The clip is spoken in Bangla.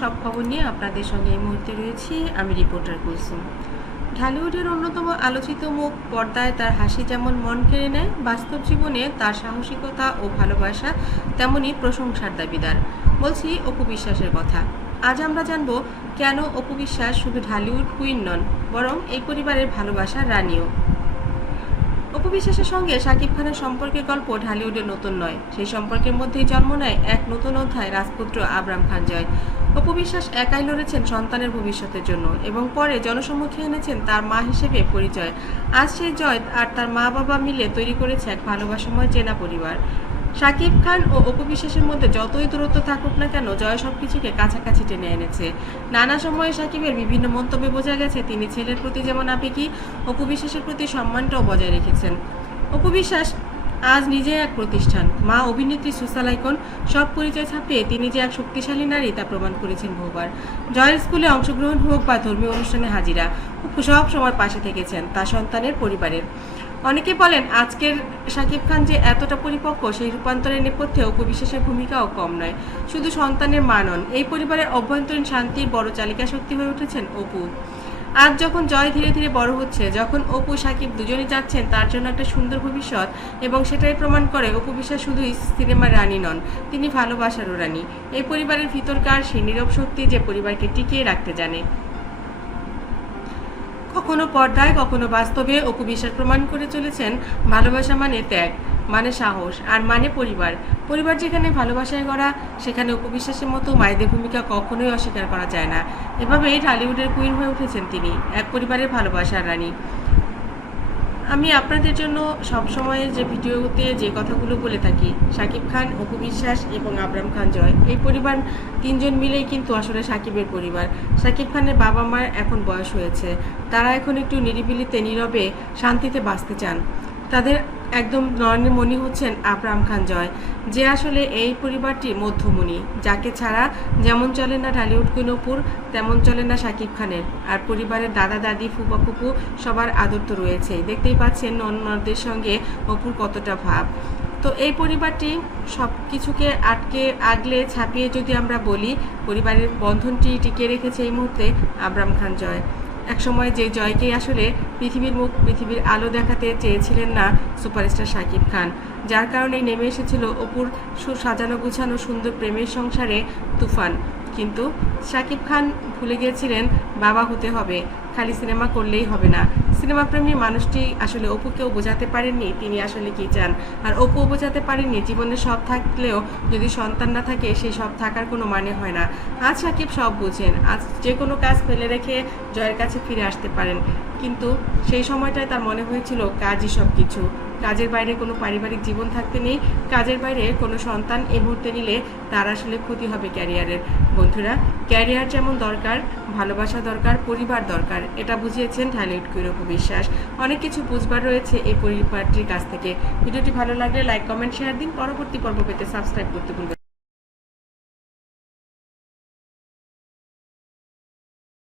সব খবর নিয়ে আপনাদের সঙ্গে এই মুহূর্তে রয়েছি। আমি রিপোর্টার কুলসুম। ঢালিউডের অন্যতম আলোচিত মুখ পর্দায় তার হাসি যেমন মন কেড়ে নেয়, বাস্তব জীবনে তার সাহসিকতা ও ভালোবাসা তেমনই প্রশংসার দাবিদার। বলছি অপু বিশ্বাসের কথা। আজ আমরা জানব কেন অপু বিশ্বাস শুধু ঢালিউড কুইন নন, বরং এই পরিবারের ভালোবাসার রানীও। অপু বিশ্বাসের সঙ্গে শাকিব খানের সম্পর্কের গল্প ঢালিউডের নতুন নয়। সেই সম্পর্কের মধ্যেই জন্ম নেয় এক নতুন অধ্যায় রাজপুত্র আবরাম খান জয়। অপু বিশ্বাস একাই লড়েছেন সন্তানের ভবিষ্যতের জন্য এবং পরে জনসম্মুখে এনেছেন তার মা হিসেবে পরিচয়। আজ সেই জয় আর তার মা বাবা মিলে তৈরি করেছে এক ভালোবাসাময় চেনা পরিবার। শাকিব খান ও অপু বিশ্বাসের মধ্যে যতই দূরত্ব থাকুক না কেন, জয় সবকিছুকে কাছাকাছি টেনে এনেছে। নানা সময়ে সাকিবের বিভিন্ন মন্তব্যে বোঝা গেছে, তিনি ছেলের প্রতি যেমন আবেগী অপু বিশ্বাসের প্রতি সম্মানটাও বজায় রেখেছেন। অপু বিশ্বাস আজ নিজে এক প্রতিষ্ঠান। মা অভিনেত্রী সুসালাইকন সব পরিচয় ছাপিয়ে তিনি যে এক শক্তিশালী নারী তা প্রমাণ করেছেন বহুবার। জয়ের স্কুলে অংশগ্রহণ হোক বা ধর্মীয় অনুষ্ঠানে হাজিরা সব সময় পাশে থেকেছেন, তার সন্তানের পরিবারের। অনেকে বলেন আজকের শাকিব খান যে এতটা পরিপক্ক, সেই রূপান্তরের নেপথ্যে উপবিশ্বাসের ভূমিকাও কম নয়। শুধু সন্তানের মা নন, এই পরিবারের অভ্যন্তরীণ শান্তির বড় চালিকা শক্তি হয়ে উঠেছেন অপু। আজ যখন জয় ধীরে ধীরে বড় হচ্ছে, যখন অপু, সাকিব দুজনেই যাচ্ছেন, তার জন্য একটা সুন্দর ভবিষ্যৎ এবং সেটাই প্রমাণ করে অপু বিশ্বাস শুধুই সিনেমার রানী নন, তিনি ভালোবাসারও রানী। এই পরিবারের ভিতরকার সেই নীরব শক্তি যে পরিবারকে টিকিয়ে রাখতে জানে। কখনো পর্দায়, কখনো বাস্তবে অপু বিশ্বাস প্রমাণ করে চলেছেন ভালোবাসা মানে ত্যাগ মানে সাহস আর মানে পরিবার। পরিবার যেখানে ভালোবাসায় গড়া, সেখানে উপবিশ্বাসের মতো মায়েদের ভূমিকা কখনোই অস্বীকার করা যায় না। এভাবেই টলিউডের কুইন হয়ে উঠেছেন তিনি, এক পরিবারের ভালোবাসার রানী। আমি আপনাদের জন্য সবসময় যে ভিডিওতে যে কথাগুলো বলে থাকি, সাকিব খান, অপু বিশ্বাস এবং আবরাম খান জয়। এই পরিবার তিনজন মিলেই কিন্তু আসলে সাকিবের পরিবার। সাকিব খানের বাবা মার এখন বয়স হয়েছে। তারা এখন একটু নিরিবিলিতে, নীরবে, শান্তিতে বাঁচতে চান। তাদের একদম নয়নের মনি হচ্ছেন আবরাম খান জয়, যে আসলে এই পরিবারটি মধ্যমণি, যাকে ছাড়া যেমন চলে না ঢালিউড কুইন অপুর তেমন চলে না শাকিব খানের। আর পরিবারের দাদা, দাদি, ফুপা, ফুপু সবার আদর তো রয়েছে দেখতেই পাচ্ছেন অন্যদের সঙ্গে অপুর কতটা ভাব। তো এই পরিবারটি সব কিছুকে আটকে আগলে ছাপিয়ে যদি আমরা বলি, পরিবারের বন্ধনটি টিকিয়ে রেখেছে এই মুহূর্তে আবরাম খান জয়। একসময় যে জয়কে আসলে পৃথিবীর মুখ পৃথিবীর আলো দেখাতে চেয়েছিলেন না সুপারস্টার শাকিব খান। যার কারণে নেমে এসেছিল অপুর সু- সাজানো গুছানো সুন্দর প্রেমের সংসারে তুফান। কিন্তু শাকিব খান ভুলে গিয়েছিলেন, বাবা হতে হবে। খালি সিনেমা করলেই হবে না। সিনেমা প্রেমী মানুষটি আসলে অপুকেও বোঝাতে পারেননি, তিনি আসলে কি চান? আর অপু বোঝাতে পারেননি, জীবনে সব থাকলেও যদি সন্তান না থাকে, সেই সব থাকার কোনো মানে হয় না। আজ সাকিব সব বুঝেন, আজ যে কোনো কাজ ফেলে রেখে জয়ের কাছে ফিরে আসতে পারেন। কিন্তু সেই সময়টায় তার মনে হয়েছিল কাজই সব কিছু কাজের বাইরে কোনো পারিবারিক জীবন থাকতে নেই, কাজের বাইরে কোনো সন্তান এই মুহূর্তে নিলে তার আসলে ক্ষতি হবে ক্যারিয়ারের। বন্ধুরা, ক্যারিয়ার যেমন দরকার, ভালোবাসা দরকার, পরিবার দরকার। এটা বুঝিয়েছেন ঢালিউড কুইরূপ বিশ্বাস। অনেক কিছু বুঝবার রয়েছে এই পরিবারটির কাছ থেকে। ভিডিওটি ভালো লাগলে লাইক কমেন্ট শেয়ার দিন। পরবর্তী পর্ব পেতে সাবস্ক্রাইব করতে ভুলবেন।